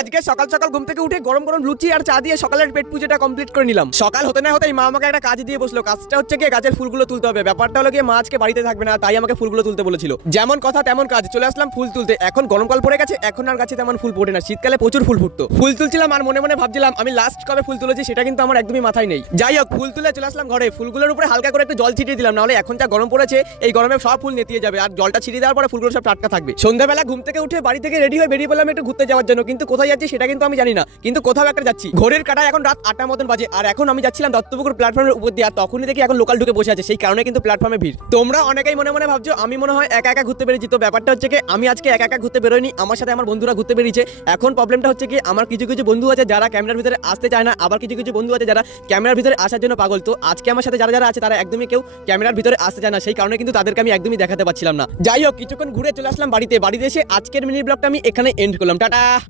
আজকে সকাল সকাল ঘুম থেকে উঠে গরম গরম লুচি আর চা দিয়ে সকালের পেট পুজোটা কমপ্লিট করে নিলাম। সকাল হতে না হতেই মা আমাকে একটা কাজ দিয়ে বসলো। কাজটা হচ্ছে কি গাছের ফুলগুলো তুলতে হবে। ব্যাপারটা হলো গিয়ে মা আজকে বাড়িতে থাকবে না, তাই আমাকে ফুলগুলো তুলতে বলেছিল। যেমন কথা তেমন কাজ, চলে আসলাম ফুল তুলতে। এখন গরমকাল পড়ে গেছে, এখন আর গাছে তেমন ফুল ফোটে না, শীতকালে প্রচুর ফুল ফুটতো। ফুল তুলছিলাম আর মনে মনে ভাবছিলাম আমি লাস্ট কবে ফুল তুলেছি সেটা কিন্তু আমার একদমই মাথায় নেই। যাই হোক, ফুল তুলে চলে আসলাম ঘরে। ফুলগুলোর উপরে হালকা করে একটু জল ছিটিয়ে দিলাম, নাহলে এখন যা গরম পড়েছে এই গরমে সব ফুল নেতিয়ে যাবে, আর জলটা ছিটিয়ে দেওয়ার পরে ফুলগুলো সব টাটকা থাকবে। সন্ধ্যাবেলা ঘুম থেকে উঠে বাড়ি থেকে রেডি হয়ে বেরিয়ে পড়লাম একটু ঘুরতে যাওয়ার জন্য, কিন্তু কোথায় যাচ্ছি সেটা কিন্তু আমি জানি না, কিন্তু কোথাও একটা যাচ্ছি। ঘড়ির কাঁটায় এখন রাত 8টার মতন বাজে, আর এখন আমি যাচ্ছিলাম দত্তপুকুর প্ল্যাটফর্মের উপর দিয়ে। আর তখনই দেখি এখন লোকাল ঢুকে বসে আছে, সেই কারণে কিন্তু প্ল্যাটফর্মে ভিড়। তোমরা অনেকেই মনে মনে ভাবছো আমি মনে হয় একা একা ঘুরতে বেরিয়েছি। তো ব্যাপারটা হচ্ছে কি আমি আজকে একা একা ঘুরতে বেরোয়নি, আমার সাথে আমার বন্ধুরা ঘুরতে বেরিয়েছে। এখন প্রবলেমটা হচ্ছে কি আমার কিছু কিছু বন্ধু আছে যারা ক্যামেরার ভিতরে আসতে চায় না, আবার কিছু কিছু বন্ধু আছে যারা ক্যামেরার ভিতরে আসার জন্য পাগল। তো আজকে আমার সাথে যারা যারা আছে তারা একদমই কেউ ক্যামেরার ভিতরে আসতে চায় না, সেই কারণে কিন্তু তাদেরকে আমি একদমই দেখাতে পারছিলাম না। যাই হোক, কিছুক্ষণ ঘুরে চলে আসলাম বাড়িতে। বাড়িতে এসে আজকের মিনি ব্লগটা আমি এখানে এন্ড করলাম। টাটা।